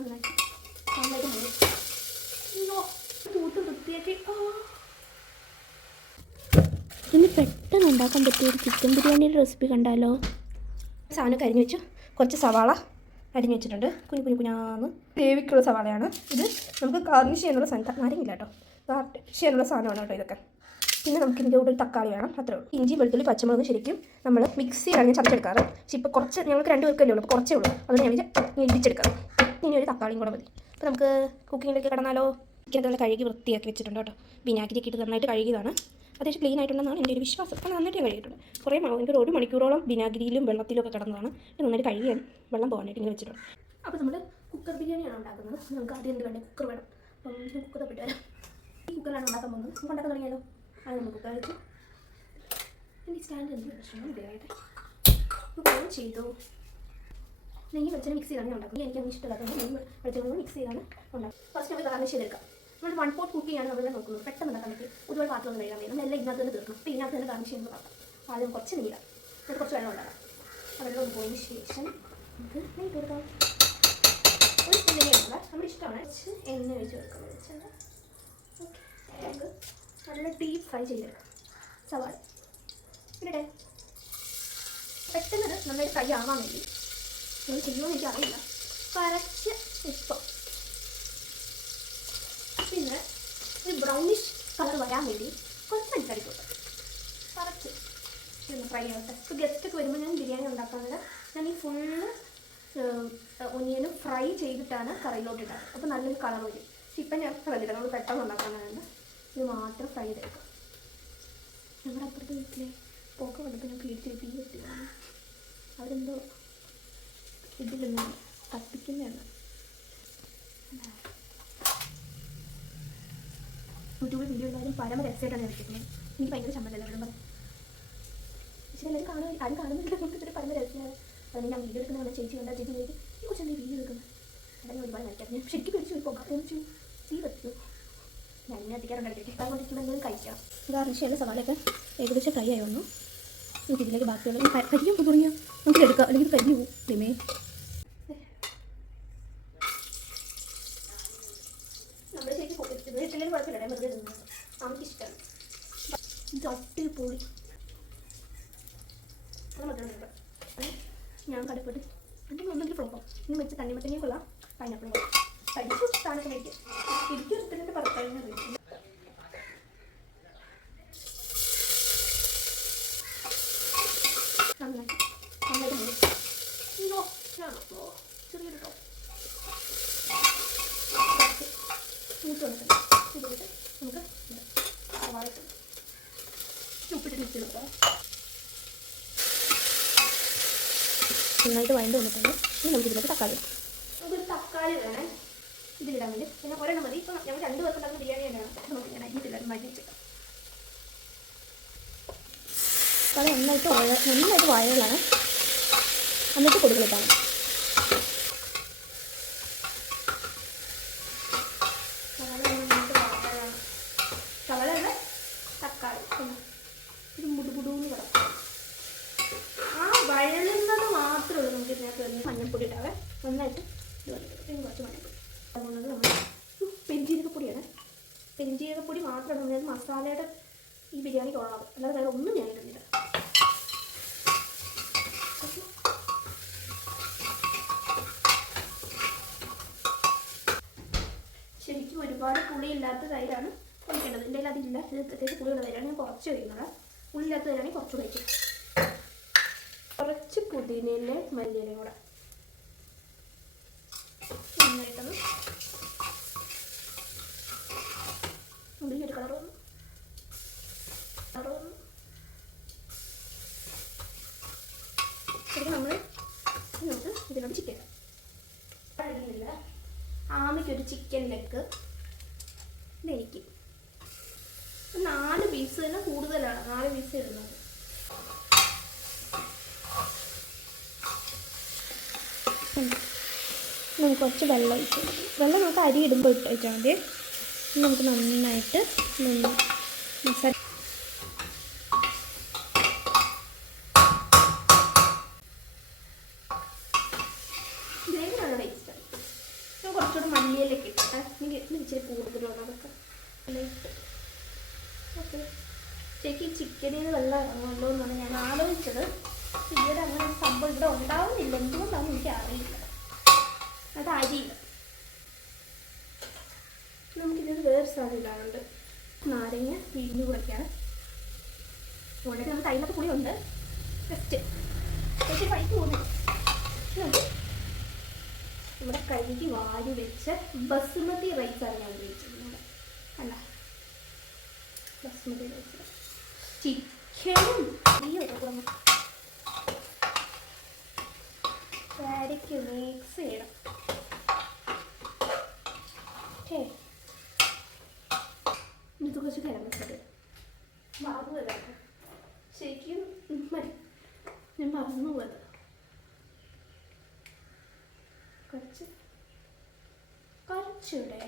നന്നായിട്ട് കൂട്ടും വൃത്തിയാക്കി ഇനി പെട്ടെന്ന് ഉണ്ടാക്കാൻ പറ്റിയ ഒരു ചിക്കൻ ബിരിയാണിയുടെ റെസിപ്പി കണ്ടാലോ. സാധനം അരിഞ്ഞു വെച്ചു. കുറച്ച് സവാള അരിഞ്ഞു വെച്ചിട്ടുണ്ട്. കുഞ്ഞാന്ന് വേവിക്കുള്ള സവാളയാണ് ഇത്. നമുക്ക് ഗാർണിഷ് ചെയ്യാനുള്ള സാധനം നാരങ്ങില്ല കേട്ടോ. ഗാർണിഷ് ചെയ്യാനുള്ള സാധനമാണ് കേട്ടോ ഇതൊക്കെ. പിന്നെ നമുക്ക് ഇതിൻ്റെ കൂടെ ഒരു തക്കാളി വേണം, അത്രേ ഉള്ളൂ. ഇഞ്ചി വെളുത്തുള്ളി പച്ചമുളക് ശരിക്കും നമ്മൾ മിക്സിയിലാണ് ഞാൻ ചതച്ചെടുക്കാറ്. പക്ഷേ ഇപ്പോൾ കുറച്ച് ഞങ്ങൾക്ക് 2 പേർക്കല്ലേ ഉള്ളൂ, അപ്പോൾ കുറച്ചേ ഉള്ളൂ. അതുകൊണ്ട് ഞാൻ ഇടിച്ചെടുക്കാം. ഇനി ഒരു തക്കാളിയും കൂടെ മതി. അപ്പോൾ നമുക്ക് കുക്കിങ്ങിലേക്ക് കടന്നാലോ. ചിക്കൻ നല്ല കഴുകി വൃത്തിയാക്കി വെച്ചിട്ടുണ്ട് കേട്ടോ. വിനാഗിരിയൊക്കെ ഇട്ട് നന്നായിട്ട് കഴുകിയതാണ്. അത്യാവശ്യം ക്ലീൻ ആയിട്ടുണ്ടെന്നാണ് എൻ്റെ ഒരു വിശ്വാസം. അപ്പോൾ നന്നായിട്ട് ഞാൻ കഴുകിയിട്ടുണ്ട്. കുറേ എനിക്ക് 1 മണിക്കൂറോളം വിനാഗിരിയിലും വെള്ളത്തിലും ഒക്കെ കിടന്നതാണ്. ഇത് നന്നായിട്ട് കഴുകിയാൽ വെള്ളം പോകാനായിട്ട് ഇങ്ങനെ വെച്ചിട്ടുണ്ട്. അപ്പോൾ നമ്മൾ കുക്കർ ബിരിയാണിയാണ് ഉണ്ടാക്കുന്നത്. നമുക്ക് ആദ്യം എന്ത് വേണ്ടത്, കുക്കർ വേണം. അപ്പം കുക്കർ തപ്പിട്ട് വരാം. ഈ കുക്കറിലാണ് ഉണ്ടാക്കാൻ പോകുന്നത്. നമുക്ക് ഉണ്ടാക്കാൻ തുടങ്ങിയാലോ. അത് നമുക്ക് കുക്കർ വെച്ചു. ഈ സ്റ്റാൻഡ് എന്ത് പ്രശ്നം ഇതായിട്ട് കുക്കർ ചെയ്തു. നെയ്യ് വെളിച്ചെണ്ണ മിക്സ് ചെയ്താണ് ഞാൻ ഉണ്ടാക്കുന്നത്. എനിക്കങ്ങനെ ഇഷ്ടമില്ലാത്തത് നെയ്യ് വെളിച്ചെണ്ണ മിക്സ് ചെയ്താണ് ഉണ്ടാക്കുന്നത്. ഫസ്റ്റ് നമുക്ക് ഗാർണിഷ് ചെയ്തെടുക്കാം. നമ്മൾ 1 പോട്ട് കുക്ക് ചെയ്യാണ് നമ്മൾ നോക്കുന്നത്. പെട്ടെന്ന് ഉണ്ടാക്കാൻ പറ്റും. ഒരുപാട് പാത്രമൊന്നും കഴിയാൻ വേണ്ടി നമ്മളെല്ലാം ഇതിനകത്ത് തന്നെ തീർക്കണം. അപ്പോൾ ഇതിനകത്ത് തന്നെ ഗാർണിഷ് ചെയ്യുന്നത് പാത്രം. ആദ്യം കുറച്ച് നെയ്യിടാം, എന്നിട്ട് കുറച്ച് വെള്ളം ഉണ്ടാകാം. ആ വെള്ളം ഒന്ന് പോയതിന് ശേഷം നമുക്ക് നെയ്യ് കൊടുക്കാം. ഒരു സ്പൂൺ നെയ്യ് എടുക്കുക, നമ്മുടെ ഇഷ്ടമാണ്. കുറച്ച് എണ്ണ ഒഴിച്ച് കൊടുക്കാം. വെളിച്ചെണ്ണ ഓക്കെ. നമുക്ക് നല്ല ഡീപ്പ് ഫ്രൈ ചെയ്തെടുക്കാം സവാള. പിന്നെ പെട്ടെന്ന് നന്നായിട്ട് ഫ്രൈ ആവാൻ വേണ്ടി നമ്മൾ ചെയ്യുമെന്ന് എനിക്ക് അറിയില്ല, കുറച്ച് ഉപ്പ്, പിന്നെ ഒരു ബ്രൗണിഷ് കളർ വരാൻ വേണ്ടി കുറച്ച് അടിക്കടി കൊടുക്കും. കുറച്ച് ഫ്രൈ ആവട്ടെ. ഇപ്പോൾ ഗസ്റ്റൊക്കെ വരുമ്പോൾ ഞാൻ ബിരിയാണി ഉണ്ടാക്കാറുണ്ട്. ഞാൻ ഈ ഫുള്ള് ഒനിയനും ഫ്രൈ ചെയ്തിട്ടാണ് കറിയിലോട്ട് ഇടാറ്. അപ്പോൾ നല്ലൊരു കളർ വരും. ഇപ്പം ഞാൻ കണ്ടില്ല, നമ്മൾ പെട്ടെന്ന് ഉണ്ടാക്കാനാണ്. ഇത് മാത്രം ഫ്രൈ ചെയ്തെടുക്കാം. ഞങ്ങളുടെ അപ്പുറത്തെ വീട്ടിലെ പോക്ക് വന്നപ്പോൾ ഞാൻ പേടിച്ച് തീ വെച്ചിട്ടാണ്. അവരെന്തോ ഇതിലൊന്നും കത്തിക്കുന്നതാണ്. യൂട്യൂബിൽ വീഡിയോ എല്ലാവരും പരമ രസമായിട്ടാണ് വെച്ചിരിക്കുന്നത്. എനിക്ക് ഭയങ്കര ചമ്മലല്ല ഇവിടെ പറയാം. പക്ഷേ എല്ലാവരും ആരും കാണുന്നില്ല. ഇതൊരു പരമ രസമാണ്. അതിന് ഞാൻ വീഡിയോ എടുക്കുന്ന ചേച്ചി കണ്ടാൽ ചേച്ചി ചോദിക്കും ഈ കുറച്ചെന്താ വീഡിയോ എടുക്കുന്നത്. അതാണ് ഞാൻ ഒരുപാട് കഴിക്കാം. ഞാൻ ശരിക്കും പേടിച്ച് പോയി പോകാം. തീ വെച്ചു ഞാൻ ഇങ്ങനെ എത്തിക്കാറുണ്ടായിരിക്കും. അതുകൊണ്ടിട്ടുണ്ടെങ്കിലും കഴിക്കാം. ഗാർണിഷ് ചെയ്യുന്ന സവാളയൊക്കെ ഏകദേശം ഫ്രൈ ആയി വന്നു. നമുക്ക് ഇതിലേക്ക് ബാക്കിയുള്ള കരിയും തുടങ്ങിയാൽ നമുക്ക് എടുക്കാം, അല്ലെങ്കിൽ കരിഞ്ഞു പോകും. ലിമേ നമ്മുടെ ചേച്ചി ഇട്ടില്ലെങ്കിൽ കുഴപ്പമില്ല, വെറുതെ നിന്നത് നമുക്ക് ഇഷ്ടമാണ്. ചട്ടി പൊളി അത് മധുരം. ഞാൻ കടപ്പെട്ട് എൻ്റെ ഒന്നെങ്കിൽ ഫ്ലോപ്പം ഇനി വെച്ച് തണ്ണിമത്തങ്ങയും കൊള്ളാം, പൈനാപ്പിളും കൊള്ളാം. കഴിച്ചു സ്ഥാനത്ത് കഴിക്കും. ഇരിക്കും പറക്കഴിഞ്ഞാൽ കഴിക്കും. ചെറിയൊരു ടോ മൂത്ത് വന്നിട്ടുണ്ട്. ഇതിട്ട് നമുക്ക് സവാളയിട്ട് ഉപ്പിട്ട് മിക്സ് ചെയ്തെടുക്കാം. നന്നായിട്ട് വഴണ്ട് വന്നിട്ടുണ്ട്. ഇനി നമുക്ക് ഇതിലേക്ക് തക്കാളി ഇടാം. നമുക്കൊരു തക്കാളി വേണേ ഇതിലിടാൻ വേണ്ടി. പിന്നെ ഒരെണ്ണം മതി. ഇപ്പം ഞങ്ങൾ 2 പേർക്ക് ഉണ്ടാക്കുന്ന ബിരിയാണി തന്നെയാണ്. നമുക്ക് ഞാൻ അരിഞ്ഞിട്ടില്ല, മാറ്റി വെച്ചേക്കാം. അത് നന്നായിട്ട് വഴലാണ്. എന്നിട്ട് കൊടുക്കലിട്ടാണ്. സവാള തക്കാളി ഒരു മുടുപുടൂന്ന് കിടക്കും. ആ വഴലുന്നത് മാത്രമേ ഉള്ളൂ. നമുക്ക് ഇതിനകത്ത് വരുന്ന മഞ്ഞൾപ്പൊടി ഇട്ടാവേ. നന്നായിട്ട് കുറച്ച് മഞ്ഞൾപ്പൊടി. അതുകൊണ്ടത് നമ്മൾ പെരിഞ്ജീരകപ്പൊടിയാണ്. പെരിഞ്ജീരകപ്പൊടി മാത്രമാണ് നമ്മൾ മസാലയുടെ ഈ ബിരിയാണി കൊള്ളാം. അല്ലാതെ വേറെ ഒന്നും ഞാൻ ഇടുന്നില്ല. ശരിക്കും ഒരുപാട് പുളിയില്ലാത്ത തൈരാണ് ഒഴിക്കേണ്ടത്. എൻ്റെ കയ്യിൽ അതില്ല. ഇത് പ്രത്യേകിച്ച് പുളിയുള്ള തൈരാണ് ഞാൻ കുറച്ച് കഴിക്കുന്നത്. പുളിയില്ലാത്ത തൈരാണെങ്കിൽ കുറച്ച് കഴിക്കും. കുറച്ച് പുതിനയിലെ മല്ലിയിലയും കൂടെ നന്നായിട്ടൊന്ന് ഈ ഒരു കളർ വന്നു. ശരിക്കും നമുക്ക് ഇതിനോട് ചിക്കൻ ഇടുന്നില്ല. ആമയ്ക്കൊരു ചിക്കൻ ലെഗ് എനിക്ക് 4 പീസ് തന്നെ കൂടുതലാണ്. 4 പീസ് ഇടുന്നത്. നമുക്ക് കുറച്ച് വെള്ളം ഒഴിച്ചു. വെള്ളം നമുക്ക് അരി ഇടുമ്പോൾ ഇട്ടാൽ മതി. നമുക്ക് നന്നായിട്ട് മസാല കുറച്ചുകൂടി മല്ലിയിലൊക്കെ ഇട്ടിട്ട് എനിക്ക് ഇച്ചിരി കൂടുതലുണ്ട് അതൊക്കെ ഇട്ട്. ഓക്കെ, ശരിക്കും ഈ ചിക്കനിൽ നിന്ന് വെള്ളം ഇറങ്ങുമല്ലോ എന്നാണ് ഞാൻ ആലോചിച്ചത്. ഇവിടെ അങ്ങനെ ഒരു സംഭവം ഇവിടെ ഉണ്ടാവുന്നില്ല, എന്തുകൊണ്ടാണെന്ന് എനിക്ക് അറിയില്ല. അത് അരിയില്ല. നമുക്കിത് വേറെ സാധനം ഇടാനുണ്ട്. നാരങ്ങ പിഴിഞ്ഞ് കുടിക്കാൻ ഓൾറെഡി നമുക്ക് അതിനകത്ത് പുളിയുണ്ട്. ജസ്റ്റ് പൈപ്പ് പോകുന്നു. നമ്മുടെ കഴുകി വാരി വെച്ച ബസുമതി റൈസാണ് ഞാൻ ഉപയോഗിച്ചിരുന്നത്. അല്ല, ബസുമതി റൈസ് ചിക്കനും ക്യാരറ്റ് മിക്സ് ചെയ്യണം. ഓക്കെ, ഇത് കുറച്ച് ഗരം മസാല മറന്നു വരാം. ശരിക്കും ഞാൻ മറന്നു പോയത്. കുറച്ചുകൂടെ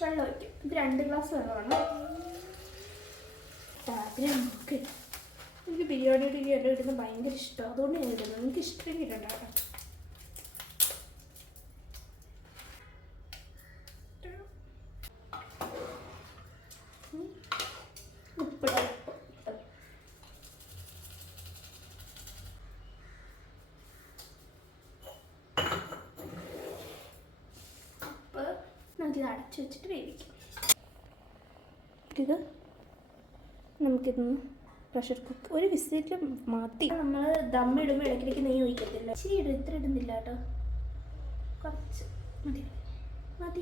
വെള്ളം ഒഴിക്കും. ഇത് 2 ഗ്ലാസ് വെള്ളമാണ്. നമുക്ക് എനിക്ക് ബിരിയാണിയുടെ ഈ ഇല ഇടുന്നത് ഭയങ്കര ഇഷ്ടമാണ്, അതുകൊണ്ട് ഞാൻ ഇടുന്നത്. എനിക്ക് ഇഷ്ടം ഇടണ്ടാക്കാം. ഉപ്പിടാം. നമുക്കിത് അടച്ചു വെച്ചിട്ട് വേവിക്കാം. നമുക്കിതൊന്ന് പ്രഷർ കുക്ക് ഒരു വിസിൽ മാറ്റി. നമ്മൾ ദമ്മിടുമ്പോൾ ഇടയ്ക്കിടയ്ക്ക് നെയ്യ് ഒഴിക്കത്തില്ല. ഇച്ചിരി ഇടും, ഇത്ര ഇടുന്നില്ല കേട്ടോ, കുറച്ച് മതി മതി.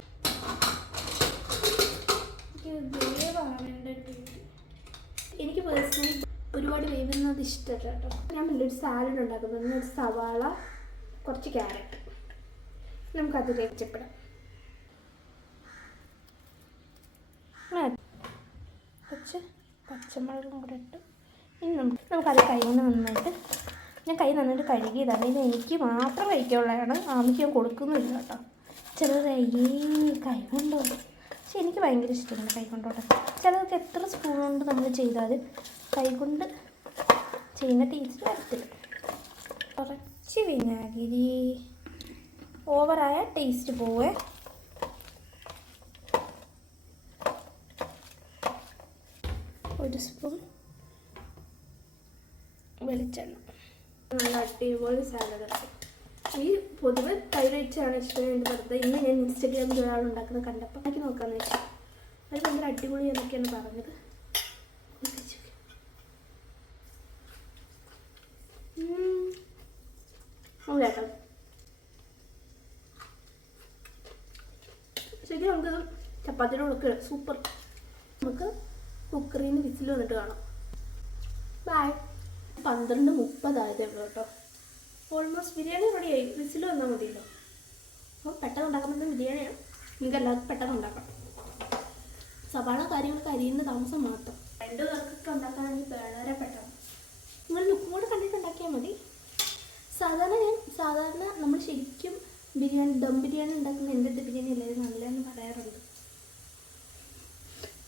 എനിക്ക് പേഴ്സണലി ഒരുപാട് വേവുന്നത് ഇഷ്ടമല്ല കേട്ടോ. ഞാൻ വലിയൊരു സാലഡ് ഉണ്ടാക്കുന്നത്. ഒരു സവാള, കുറച്ച് ക്യാരറ്റ്, നമുക്കത് രക്ഷപ്പെടാം. കുറച്ച് പച്ചമുളകും കൂടെ ഇട്ട് ഇനി നമുക്കത് കൈ കൊണ്ട് നന്നായിട്ട്, ഞാൻ കൈ നന്നായിട്ട് കഴുകിയതാണ്. ഇത് എനിക്ക് മാത്രം കഴിക്കാനുള്ളതാണ്, ആമിക്ക് ഞാൻ കൊടുക്കുന്നില്ല കേട്ടോ. ചിലർ കൈ കൊണ്ടോ, പക്ഷെ എനിക്ക് ഭയങ്കര ഇഷ്ടമാണ് കൈ കൊണ്ടോട്ടെ. ചിലർക്ക് എത്ര സ്പൂൺ കൊണ്ട് നമ്മൾ ചെയ്താൽ കൈ കൊണ്ട് ചെയ്യുന്ന ടേസ്റ്റ് വരത്തില്ല. കുറച്ച് വിനാഗിരി, ഓവറായ ടേസ്റ്റ് പോവേ. ഒരു സ്പൂൺ വെളിച്ചെണ്ണ. നല്ല അടിപൊളി സാലഡ്. ഈ പൊതുവെ തൈര് വെച്ചാണ് ഇഷ്ടം. എൻ്റെ വെറുതെ ഇന്ന് ഞാൻ ഇൻസ്റ്റഗ്രാമിൽ ഒരാളുണ്ടാക്കുന്നത് കണ്ടപ്പോൾ എനിക്ക് നോക്കാമെന്ന് വെച്ചു. അത് ഭയങ്കര അടിപൊളി എന്നൊക്കെയാണ് പറഞ്ഞത്. കേട്ടോ, ശരി. നമുക്ക് ചപ്പാത്തിയുടെ ഉളക്ക് സൂപ്പർ. നമുക്ക് കുക്കറിൽ നിന്ന് വിസിൽ വന്നിട്ട് കാണാം. ബൈ. 12:30 ആയതേയുള്ളൂ കേട്ടോ. ഓൾമോസ്റ്റ് ബിരിയാണി റെഡിയായി. വിസിൽ വന്നാൽ മതിയല്ലോ. അപ്പോൾ പെട്ടെന്ന് ഉണ്ടാക്കാൻ പറ്റുന്ന ബിരിയാണിയാണ്. നിങ്ങൾക്ക് എല്ലാവർക്കും പെട്ടെന്ന് ഉണ്ടാക്കാം. സവാള കാര്യങ്ങളൊക്കെ അരിയുന്ന താമസം മാത്രം. 2 പേർക്കൊക്കെ ഉണ്ടാക്കാനാണെങ്കിൽ വളരെ പെട്ടെന്ന്. നിങ്ങൾ ലുക്കും കൂടെ കണ്ടിട്ട് ഉണ്ടാക്കിയാൽ മതി. സാധാരണ നമ്മൾ ശരിക്കും ബിരിയാണി, ദം ബിരിയാണി ഉണ്ടാക്കുന്ന എൻ്റെ ബിരിയാണി എല്ലാവരും നല്ലതെന്ന് പറയാറുണ്ട്.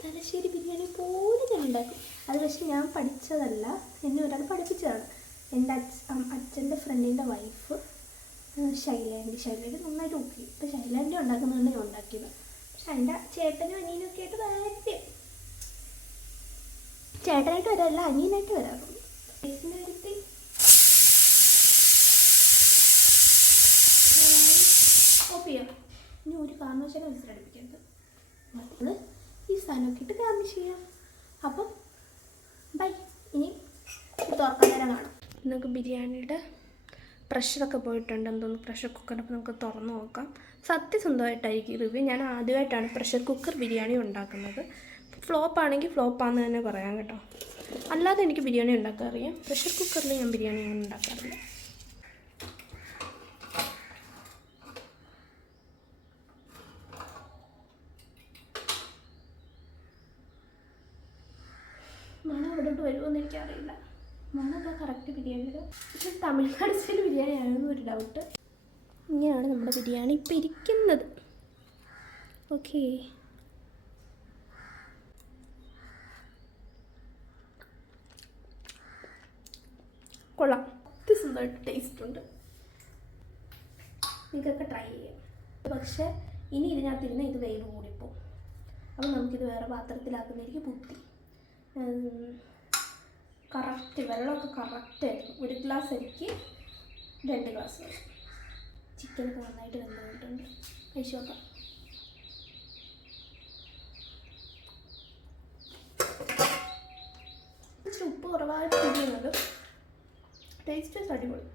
തലശ്ശേരി ബിരിയാണി പോലെ ഞാൻ ഉണ്ടാക്കും. അത് പക്ഷേ ഞാൻ പഠിച്ചതല്ല, എന്നെ ഒരാൾ പഠിപ്പിച്ചതാണ്. എൻ്റെ അച്ഛൻ്റെ ഫ്രണ്ടിൻ്റെ വൈഫ് ശൈലാൻഡി നന്നായിട്ട് കുക്ക് ചെയ്യും. ഇപ്പോൾ ശൈലാൻഡി ഉണ്ടാക്കുന്നതുകൊണ്ട് ഞാൻ ഉണ്ടാക്കിയത്. പക്ഷെ എൻ്റെ ചേട്ടനും അനിയനും ഒക്കെ ആയിട്ട് വരാം. ചേട്ടനായിട്ട് വരാറില്ല, അനിയനായിട്ട് വരാറുണ്ട്. ടേസ്റ്റിൻ്റെ കാര്യത്തിൽ ഓഫ് ചെയ്യാം. ഇനി ഒരു കാരണവശാലും വിസിലടിപ്പിക്കരുത്. നമ്മൾ ഈ സാധനമൊക്കെ ഇട്ട് ഗാർണിഷ് ചെയ്യാം. അപ്പം ബൈ. ഇനി തുറക്കാൻ നേരം കാണാം. നമുക്ക് ബിരിയാണിയുടെ പ്രഷറൊക്കെ പോയിട്ടുണ്ടെന്ന് തോന്നുന്നു. പ്രഷർ കുക്കറിനൊക്കെ നമുക്ക് തുറന്ന് നോക്കാം. സത്യസന്ധമായിട്ടായിരിക്കും റിവ്യൂ. ഞാൻ ആദ്യമായിട്ടാണ് പ്രഷർ കുക്കർ ബിരിയാണി ഉണ്ടാക്കുന്നത്. ഫ്ലോപ്പാണെങ്കിൽ ഫ്ലോപ്പാന്ന് തന്നെ പറയാം കേട്ടോ. അല്ലാതെ എനിക്ക് ബിരിയാണി ഉണ്ടാക്കാൻ അറിയാം. പ്രഷർ കുക്കറിൽ ഞാൻ ബിരിയാണി അങ്ങനെ ഉണ്ടാക്കാറില്ല. മണം ഇവിടോട്ട് വരുമോയെന്ന് എനിക്കറിയില്ല. മണമൊക്കെ കറക്റ്റ് ബിരിയാണിയുടെ, പക്ഷേ തമിഴ്നാട് സ്റ്റൈൽ ബിരിയാണി ആയിരുന്നു ഒരു ഡൗട്ട്. ഇങ്ങനെയാണ് നമ്മുടെ ബിരിയാണി ഇപ്പം ഇരിക്കുന്നത്. ഓക്കേ, കൊള്ളാം. അത്യസുന്ദരമായിട്ട് ടേസ്റ്റ് ഉണ്ട്. നിങ്ങൾക്കൊക്കെ ട്രൈ ചെയ്യാം. പക്ഷേ ഇനി ഇതിനകത്തിരുന്ന് ഇത് വേവ് കൂടിപ്പോവും. അപ്പോൾ നമുക്കിത് വേറെ പാത്രത്തിലാക്കുന്നതിലേക്ക് ബുദ്ധി. കറക്റ്റ് വെള്ളമൊക്കെ കറക്റ്റായിരുന്നു. 1 ഗ്ലാസ് അരിക്ക് 2 ഗ്ലാസ് വെള്ളം. ചിക്കനൊക്കെ നന്നായിട്ട് വെന്തിട്ടുണ്ട്. കഴിച്ചു നോക്കാം. ഇച്ചിരി ഉപ്പ് കുറവായിട്ട് തിരിയുന്നുണ്ട്. ടേസ്റ്റ് അടിപൊളി.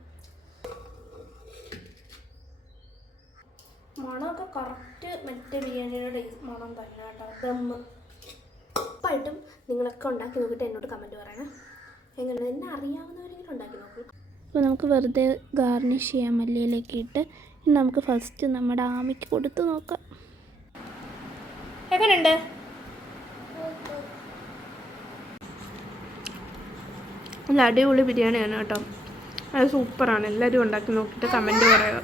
മണമൊക്കെ കറക്റ്റ് മറ്റേ ബിരിയാണിയുടെ മണം തന്നെ കേട്ടോ. ദമ്മ് ഉറപ്പായിട്ടും നിങ്ങളൊക്കെ ഉണ്ടാക്കി നോക്കിയിട്ട് എന്നോട് കമൻറ്റ് പറയണം. എങ്ങനെ എന്നെ അറിയാവുന്നവരെങ്കിലും ഉണ്ടാക്കി നോക്കും. അപ്പോൾ നമുക്ക് വെറുതെ ഗാർണിഷ് ചെയ്യാൻ മല്ലിയിലേക്ക് ഇട്ട് ഇനി നമുക്ക് ഫസ്റ്റ് നമ്മുടെ ആമിക്ക് കൊടുത്ത് നോക്കാം. എങ്ങനെയുണ്ട്? നല്ല അടിപൊളി ബിരിയാണിയാണ് കേട്ടോ. അത് സൂപ്പറാണ്. എല്ലാവരും ഉണ്ടാക്കി നോക്കിയിട്ട് കമൻറ്റ് പറയുക.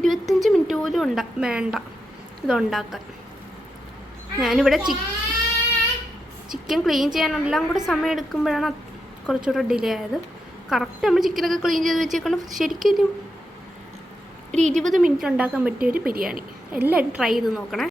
25 മിനിറ്റ് പോലും വേണ്ട ഇതുണ്ടാക്കാൻ. ഞാനിവിടെ ചിക്കൻ ക്ലീൻ ചെയ്യാനെല്ലാം കൂടെ സമയം എടുക്കുമ്പോഴാണ് കുറച്ചുകൂടെ ഡിലേ ആയത്. കറക്റ്റ് നമ്മൾ ചിക്കനൊക്കെ ക്ലീൻ ചെയ്ത് വെച്ചേക്കണം. ശരിക്കും ഒരു 20 മിനിറ്റ് ഉണ്ടാക്കാൻ പറ്റിയ ഒരു ബിരിയാണി. എല്ലാവരും ട്രൈ ചെയ്ത് നോക്കണേ.